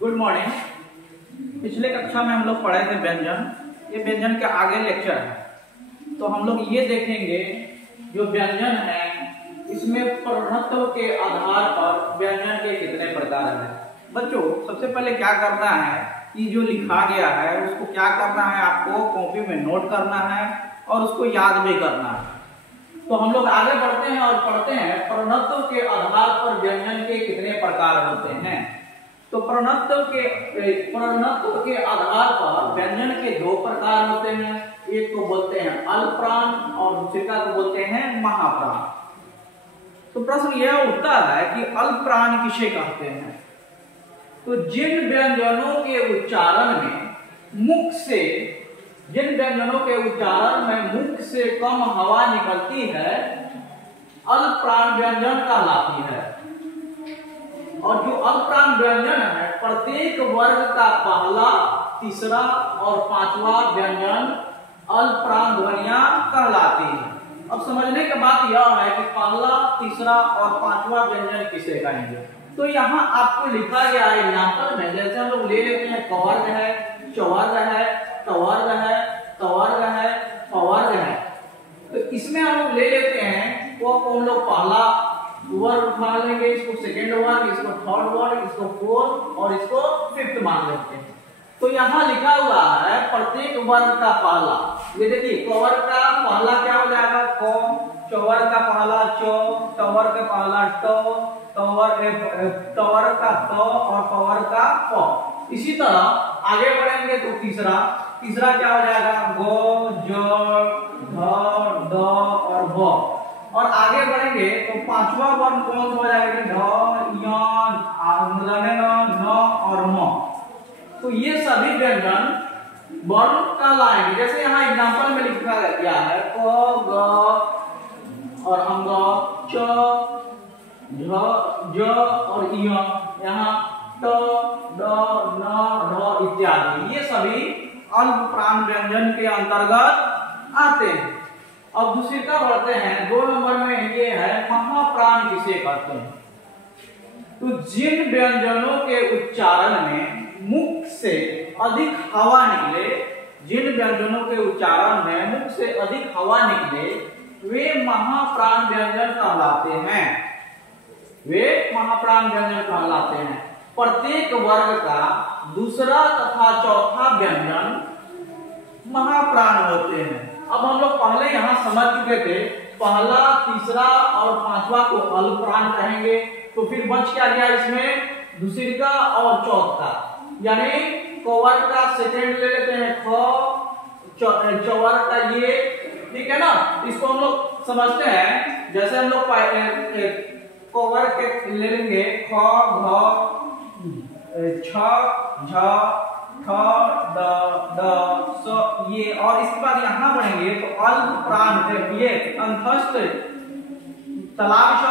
Good morning. पिछले कक्षा में हम लोग पढ़े थे व्यंजन। ये व्यंजन के आगे लेक्चर है, तो हम लोग ये देखेंगे जो व्यंजन है इसमें प्रणत्व के आधार पर व्यंजन के कितने प्रकार हैं। बच्चों, सबसे पहले क्या करना है कि जो लिखा गया है उसको क्या करना है, आपको कॉपी में नोट करना है और उसको याद भी करना है। तो हम लोग आगे बढ़ते हैं और पढ़ते हैं प्रणत्व के आधार पर व्यंजन के कितने प्रकार होते हैं। तो प्रणत्व के आधार पर व्यंजन के दो प्रकार होते हैं। एक को बोलते हैं अल्पप्राण और दूसरे को बोलते हैं महाप्राण। तो प्रश्न यह उठता है कि अल्पप्राण किसे कहते हैं। तो जिन व्यंजनों के उच्चारण में मुख से कम हवा निकलती है अल्पप्राण व्यंजन कहलाती है। और जो अल्पप्राण व्यंजन है प्रत्येक वर्ग का पहला, तीसरा और पांचवा व्यंजन अल्पप्राण ध्वनियां कहलाती है। अब समझने की बात यह है कि पहला, तीसरा और पांचवा व्यंजन किसे कहेंगे। तो यहाँ आपको लिखा गया है एग्जाम्पल में, जैसे हम लोग ले लेते हैं कवर्ग है, चवर्ग है, तवर्ग है, तवर्ग है, पवर्ग है। तो इसमें हम लोग ले लेते हैं वो हम लोग पहला वर्ग मान लेंगे, इसको सेकेंड वर्ग, इसको थर्ड वर्ग, इसको फोर्थ और इसको फिफ्थ मान लेते हैं। तो यहाँ लिखा हुआ है प्रत्येक वर्ग का पहला। ये देखिए कवर्ग का पहला क्या हो जाएगा क, चवर्ग का पहला च, तवर्ग का पहला ट, तवर्ग का त और पवर्ग का प। इसी तरह आगे बढ़ेंगे तो तीसरा क्या हो जाएगा ग, ज, ध, द और भ। और आगे बढ़ेंगे तो पांचवा वर्ण कौन सा हो जाएगा ढ, य, न और म। तो ये सभी व्यंजन वर्ण कहलाएंगे। जैसे यहाँ एग्जांपल में लिखा गया है क, ग और हम च, झ, ज और य, यहाँ ट, ड, न, ढ इत्यादि ये सभी अल्पप्राण व्यंजन के अंतर्गत आते हैं। अब दूसरी का बढ़ते हैं, 2 नंबर में ये है महाप्राण किसे कहते हैं। तो जिन व्यंजनों के उच्चारण में मुख से अधिक हवा निकले, वे महाप्राण व्यंजन कहलाते हैं। प्रत्येक वर्ग का दूसरा तथा चौथा व्यंजन महाप्राण होते हैं। अब हम लोग पहले यहाँ समझ चुके थे पहला, तीसरा और पांचवा को अल्पप्राण कहेंगे। तो फिर बच क्या गया इसमें दूसरी का और चौथा, यानी कवर्ग का सेकेंड ले लेते हैं ख, चवर्ग का ये, ठीक है ना। इसको हम लोग समझते हैं, जैसे हम लोग कवर्ग के ले लेंगे ख, घ, छ, झ, ठ, ड, स ये। और इसके बाद यहाँ बढ़ेंगे तो अल्पप्राण ये अंतस्थ, तलाब,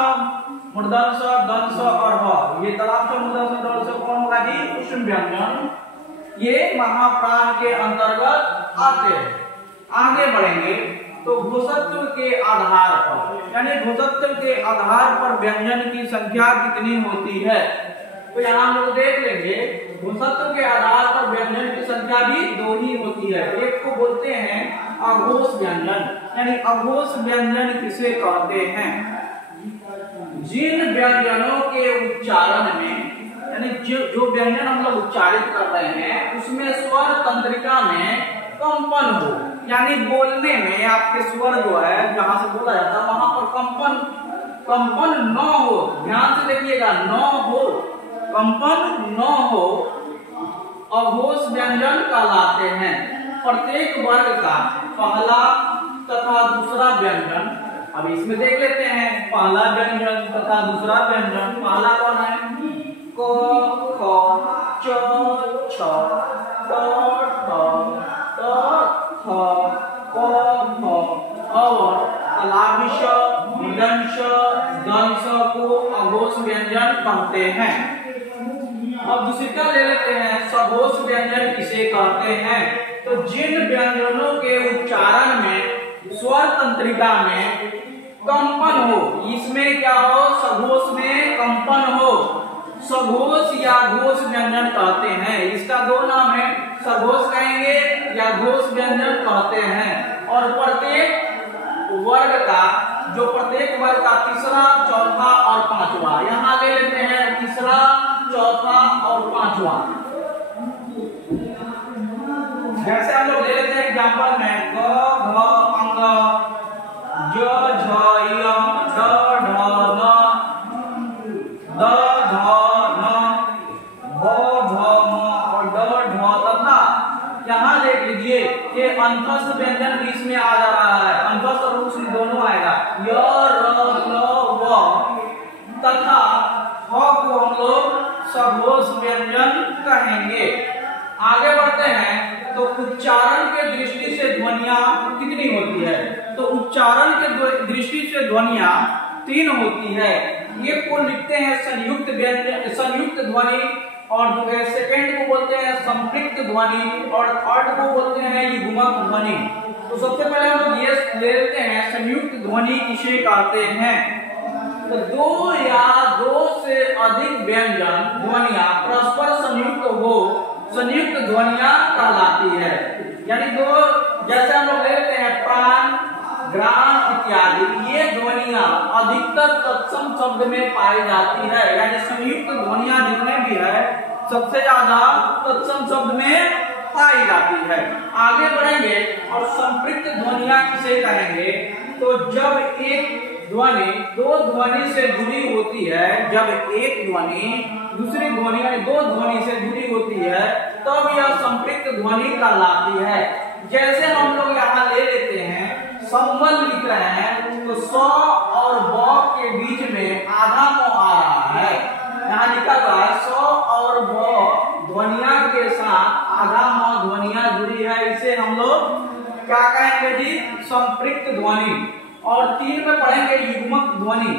मूर्धन्य, दंश और ह। ये तलाब, मूर्धन्य, दंश कौन होगा जी उष्ण व्यंजन, ये महाप्राण के अंतर्गत आते हैं। आगे बढ़ेंगे तो घोषत्व के आधार पर, यानी घोषत्व के आधार पर व्यंजन की संख्या कितनी होती है। तो यहाँ हम लोग देख लेंगे घोषत्व के आधार पर व्यंजन की संख्या भी 2 ही होती है। एक को बोलते हैं अघोष व्यंजन, यानी अघोष व्यंजन किसे कहते हैं। जिन व्यंजनों के उच्चारण में, यानी जो व्यंजन हम लोग उच्चारित कर रहे हैं उसमें स्वर तंत्रिका में कंपन हो, यानी बोलने में आपके स्वर जो है जहां से बोला जाता है वहां पर कंपन न हो। ध्यान से देखिएगा, कंपन न हो, अघोष व्यंजन कहलाते हैं। प्रत्येक वर्ग का पहला तथा दूसरा व्यंजन, अब इसमें देख लेते हैं पहला व्यंजन तथा दूसरा व्यंजन। पहला कौन है क, ख, च, छ, ट, ठ, थ, प, फ और तलाभिष, मूर्धन्य, दंश को अघोष व्यंजन कहते हैं। अब दूसरी का ले लेते हैं सघोष व्यंजन किसे कहते हैं। तो जिन व्यंजनों के उच्चारण में स्वर तंत्रिका में कंपन हो, इसमें क्या हो सघोष में कंपन हो, सघोष या घोष व्यंजन कहते हैं। इसका दो नाम है, सघोष कहेंगे या घोष व्यंजन कहते हैं। और प्रत्येक वर्ग का तीसरा, चौथा और पांचवा, यहाँ ले लेते हैं तीसरा, चौथा और पांचवा। जैसे हम लोग ले लेते हैं एग्जाम्पल में ग, घ, अंग, ज, झ, य, ड, ढ, न, द, ध, न, भ, भ, म और ड, ढ तथा यहाँ देख लीजिए ये अंतस्थ व्यंजन बीच में आ जा रहा है, अंतस्थ और रूक्ष दोनों आएगा। य, र, ल, व तथा ह को हम लोग सघोष व्यंजन कहेंगे। आगे बढ़ते हैं तो उच्चारण के दृष्टि से ध्वनियां कितनी होती है? तो उच्चारण के दृष्टि से ध्वनियां 3 होती है। एक को लिखते हैं संयुक्त व्यंजन, संयुक्त ध्वनि, और सेकंड को बोलते हैं संपृक्त ध्वनि, और थर्ड को बोलते हैं युग्मक ध्वनि। तो सबसे पहले हम लोग ये ले लेते हैं संयुक्त ध्वनि किसे कहते हैं। तो 2 या 2 से अधिक व्यंजन ध्वनियां परस्पर संयुक्त हो संयुक्त ध्वनियां कहलाती है। यानी दो, जैसे हम लोग लेते हैं प्राण, ग्राम इत्यादि, ये ध्वनियां अधिकतर तत्सम शब्द में पाई जाती है। यानी संयुक्त ध्वनियां जितने भी है सबसे ज्यादा तत्सम शब्द में पाई जाती है। आगे बढ़ेंगे और संपृक्त ध्वनियां किसे कहेंगे? तो जब एक ध्वनि 2 ध्वनि से जुड़ी होती है, जब एक ध्वनि दूसरी ध्वनि यानी 2 ध्वनि से जुड़ी होती है तब यह संपृक्त ध्वनि कहलाती है। जैसे हम लोग यहाँ ले लेते हैं संबल लिख रहे हैं तो स और ब के बीच में आधा म आ रहा है, यहाँ लिखा हुआ है स और ब ध्वनिया के साथ आधा म ध्वनिया जुड़ी है, इसे हम लोग क्या कहेंगे जी? संपृक्त ध्वनि। और 3 में पढ़ेंगे युग्मक ध्वनि।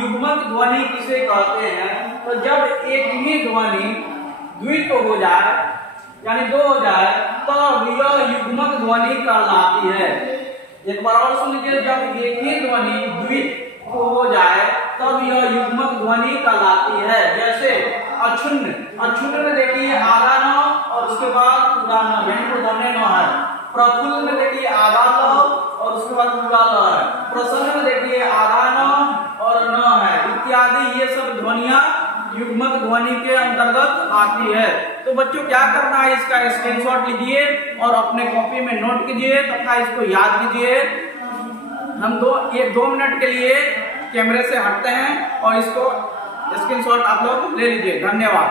युग्मक ध्वनि किसे कहते हैं? तो जब एक ही ध्वनि द्वित्व हो जाए यानी 2 हो जाए तब यह युग्मक ध्वनि कहलाती है। एक बार और सुन लीजिए, जब एक ही ध्वनि द्वित्व हो जाए तब यह युग्मक ध्वनि कहलाती है। जैसे अक्षुण्ण, अक्षुण्ण में देखिए आधा न और उसके बाद पूरा न, यानी न है। प्रफुल्ल में देखिए आधा ल और उसके बाद पूरा ल है। प्रसन्न में देखिए आधा न और न है इत्यादि, ये सब ध्वनियां युग्मक ध्वनि के अंतर्गत आती है। तो बच्चों क्या करना है, इसका स्क्रीनशॉट लीजिए और अपने कॉपी में नोट कीजिए तथा इसको याद कीजिए। हम 2 मिनट के लिए कैमरे से हटते हैं और इसको स्क्रीनशॉट आप लोग ले लीजिए। धन्यवाद।